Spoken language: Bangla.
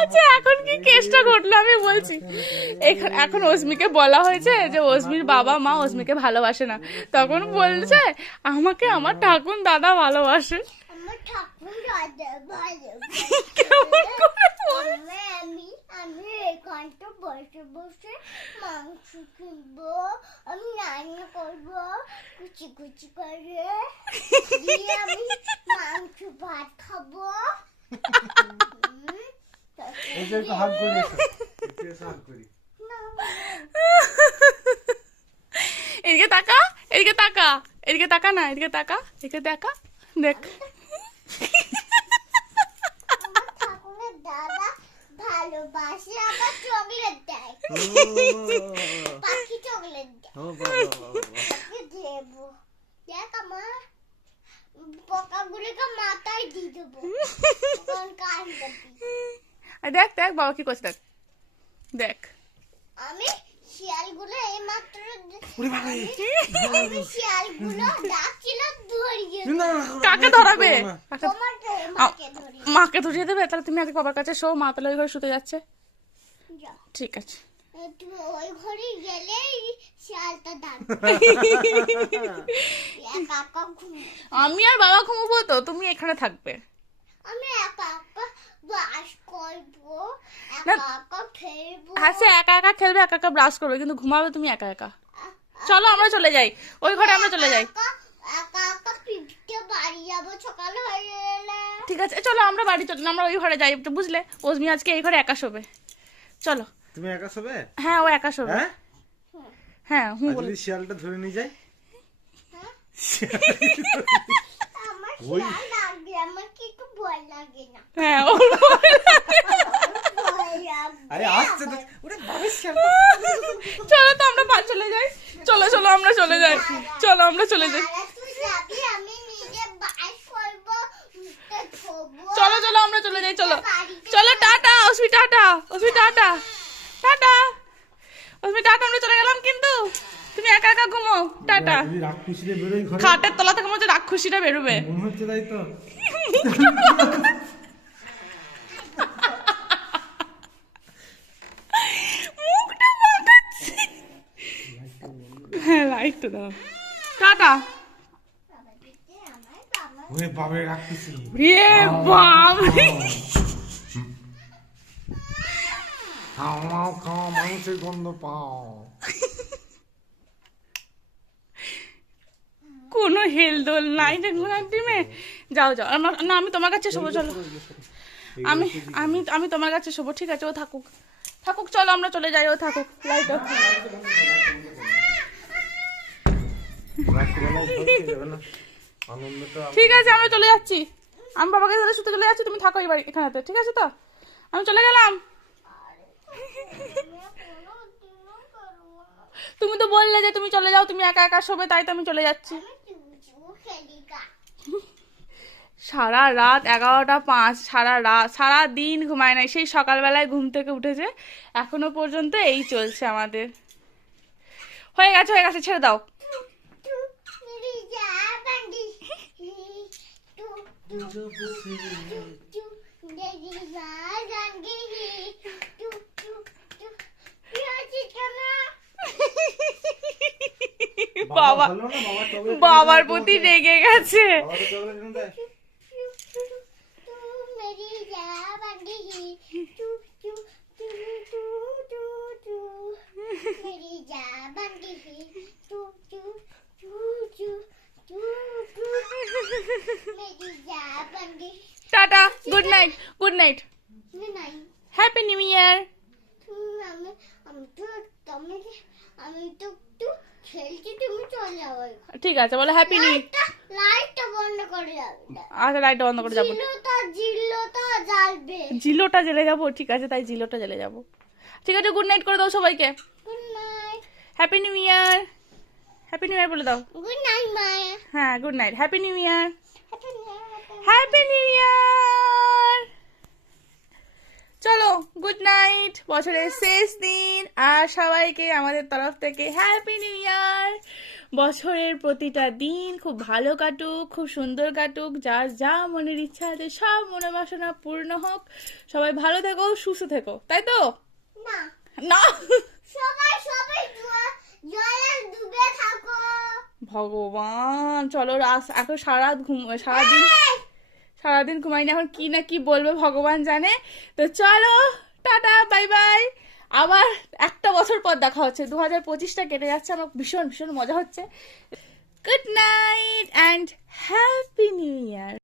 আচ্ছা এখন কি কেসটা ঘটলো আমি বলছি। এখন অস্মিকে বলা হয়েছে যে অস্মির বাবা মা অস্মিকে ভালোবাসে না, তখন বলছে আমাকে আমার ঠাকুর দাদা ভালোবাসে। কেমন করে বলে? আমি এখানটা বসে বসে মাংস কিনবো, আমি রান্না করবো কুচি কুচি করে, দিয়ে আমি মাংস ভাত খাবো। এদিকে তাকা, এদিকে তাকা, এদিকে তাকা না, এদিকে তাকা, এদিকে তাকা, দেখ ঠাকুরের দাদা ভালোবাসে, আবার চকলেট দেয়, পাখি চকলেট দেবো। দেখ আমার পোকাগুলোকে মাথায় দিয়ে দেবো। দেখ দেখ বাবা কি করছে, দেখ দেখ। আমি শিয়ালগুলো এই মাত্র শিয়ালগুলো ডাকছিল, ধরিয়ে কাকে ধরাবে? মাকে ধরি। মাকে ধরিয়ে দেবে? তাহলে তুমি আগে বাবার কাছে শো, মা তাহলে ওই ঘরে শুতে যাচ্ছে। ঠিক আছে, তুমি ওই ঘরে গেলেই শিয়ালটা ডাকবে। একা একা ঘুমো। আমি আর বাবা ঘুমবো তো, তুমি এখানে থাকবে। আমি একা একা বাস করবো, না। একা একা খেলবো। হ্যাঁ সে একা একা খেলবে, একা একা ব্রাশ করবে, কিন্তু ঘুমাবে তুমি একা একা। চলো আমরা চলে যাই, ওই ঘরে আমরা চলে যাই। একা একা পিঠে বাড়ি যাবো সকাল হয়ে গেলে। ঠিক আছে চলো আমরা বাড়ি চলো, আমরা ওই ঘরে যাই, বুঝলে? অজমি আজকে এই ঘরে একা শোবে। চলো। তুমি একা শোবে? হ্যাঁ ও একা শোবে। হ্যাঁ হ্যাঁ হুম আর বলে। যদি শিয়ালটা ধরে নিয়ে যায়? আমার শিয়াল লাগে, আমার কিছু ভয় লাগে না। হ্যাঁ ওর ভয় লাগে। ভয় লাগবে। আরে আসছে তো, ওরে বাবা শিয়াল। চলো তো আমরা বাড়ি চলে যাই, চলো চলো আমরা চলে যাই, চলো আমরা চলে যাই। আর তুই যাবি, আমি নিজে বাস করবো, থবো। চলো চলো আমরা চলে যাই, চলো চলো tata Asmi, tata Asmi, tata tata Asmi, tata. আমরা চলে গেলাম, কিন্তু তুমি একা একা ঘুমো, টাটা। যদি রাগ খুশিতে বেরোই ঘরে, খাটের তলা থেকে মনে হচ্ছে রাক্ষসীটা বেরোবে। মনে হচ্ছে তাই তো। মুখটা বাঁকাচ্ছে। হ্যাঁ লাইট তো দাও, টাটা। ওরে বাবা রাগ খুশি। এ বাপ রে। খাও খাও, মাংসের গন্ধ পাও। কোনো হেলদোল নাই রে ঘোড়ার ডিমে। যাও যাও, না আমি তোমার কাছে শোবো, চলো। আমি আমি আমি তোমার কাছে শোবো, ঠিক আছে? ও থাকুক থাকুক, চলো আমরা চলে যাই, ও থাকুক। Light off. আনন্দটা ঠিক আছে আমরা চলে যাচ্ছি, আমি বাবাকে ধরে শুতে চলে যাচ্ছি, তুমি থাকো এই বাড়ি এখানেতে, ঠিক আছে তো? আমি চলে গেলাম। তুমি তো বললে যে তুমি চলে যাও, তুমি একা একা শোবে, তাই তো আমি চলে যাচ্ছি। সারা রাত 11টা 5, সারা রাত সারা দিন ঘুমায় নাই, সেই সকালবেলায় ঘুম থেকে উঠেছে, এখনো পর্যন্ত এই চলছে আমাদের। হয়ে গেছে হয়ে গেছে, ছেড়ে দাও। বাবা বাবার প্রতি রেগে গেছে। Tata, good night, good night, happy new year. আমি তো একটু খেলছি, তুমি চলে যাও। ঠিক আছে বলো হ্যাপি নিউ। লাইটটা বন্ধ করে যাবে। আচ্ছা লাইটটা বন্ধ করে যাবো, জিল্লোটা জ্বালবে। জিলোটা জ্বেলে যাবো, ঠিক আছে তাই জিলোটা জ্বেলে যাবো। ঠিক আছে গুড নাইট করে দাও সবাইকে, good night. Happy new year, happy new year বলে দাও। গুড নাইট মায়া। হ্যাঁ good night, happy new year, happy new year. Happy new year. চলো গুড নাইট, বছরের শেষ দিন, আর সবাইকে আমাদের তরফ থেকে হ্যাপি নিউ ইয়ার। বছরের প্রতিটা দিন খুব ভালো কাটুক, খুব সুন্দর কাটুক, যার যা মনের ইচ্ছা আছে সব মনোবাসনা পূর্ণ হোক। সবাই ভালো থেকো, সুস্থ থেকো, তাই তো? না না সবাই সবাই জলে ডুবে থাকো। ভগবান, চলো এখন সারাদিন ঘুমাইনি, এখন কি না কি বলবে ভগবান জানে। তো চলো, টাটা, বাই বাই। আবার একটা বছর পর দেখা হচ্ছে, 2025টা কেটে যাচ্ছে, আমার ভীষণ ভীষণ মজা হচ্ছে। Good night and happy new year.